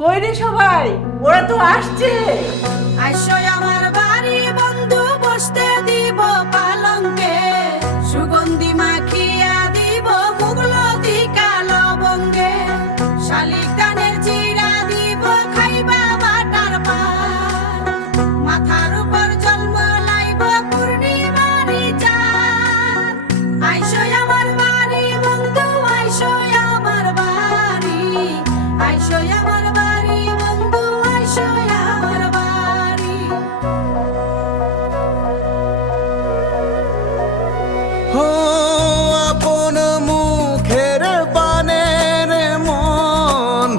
কই রে সবাই, ওরা তো আসছে। আইসো আমার বাড়ি বন্ধু, বসতে দিব পালঙ্কে, সুগন্ধি মাখিয়া দিব মুগলতি কালো বঙ্গে, শালিক ধানের জিরা দিব খাইবা বাটার পান, মাথার উপর জন্ম লাইব পূর্ণিমারি চাঁদ। আইসো আমার বাড়ি বন্ধু, আইসো আমার বাড়ি, আইসো আমার বাড়ি বন্ধু, আইসো আমার বাড়ি। ও আপন মুখের পানের মন,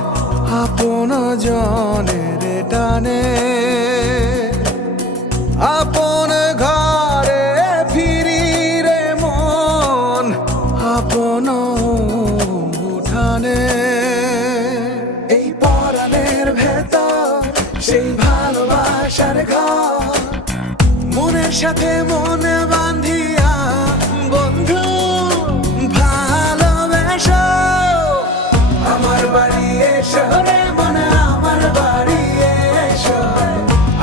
আপন জনের টানে, আপন ঘরে ফিরি রে মন, আপন উঠানে। এই পরাণের ভেতর সেই ভালোবাসার ঘর, মনের সাথে মন বাঁধিয়া বন্ধু ভালোবেসো। আমার বাড়ি এসো রে মন, আমার বাড়ি এসো,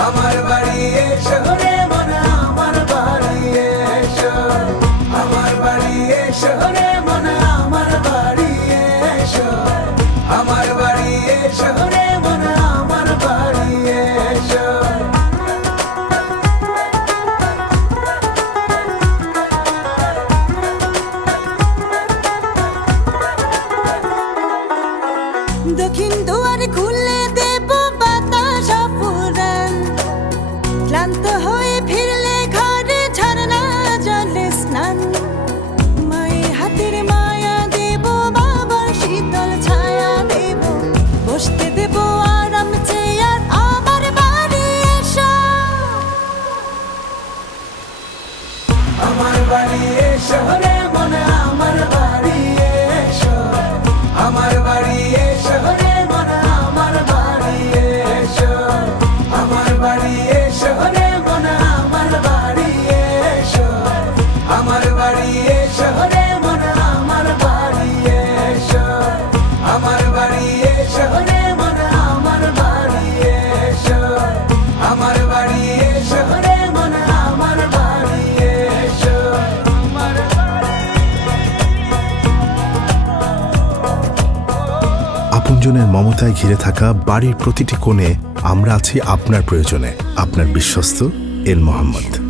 আমার বাড়ি এসো রে মন, আমার বাড়ি এসো, আমার বাড়ি এসো রে মন, আমার বাড়ি এসো, আমার বাড়ি এসো রে মন, আমার বাড়ি এসো। দক্ষিণ দুয়ার খুলে দেব বাতাস ফুরান, ক্লান্ত হয়ে ফিরলে ঘরে ঝরনা জলে স্নান, মায়ের হাতের মায়া দেব, বাবার শীতল ছায়া দেব, বসতে দেব আরাম চেয়ার, আমার বাড়ি এসো। আমার বাড়ি এসো রে মন, আমার বাড়ি এসো, আমার বাড়ি এসো রে মন, আমার বাড়ি এসো, আমার বাড়ি এসো রে মন, আমার বাড়ি এসো, আমার বাড়ি এসো রে মন, আমার বাড়ি এসো, আমার বাড়ি এসো রে মন, আমার বাড়ি এসো, আমার বাড়ি এসো রে মন, আমার বাড়ি এসো, আমার আপনজনের মমতায় ঘিরে থাকা বাড়ির প্রতিটি কোণে আমরা আছি আপনার প্রয়োজনে। আপনার বিশ্বস্ত এল মোহাম্মদ।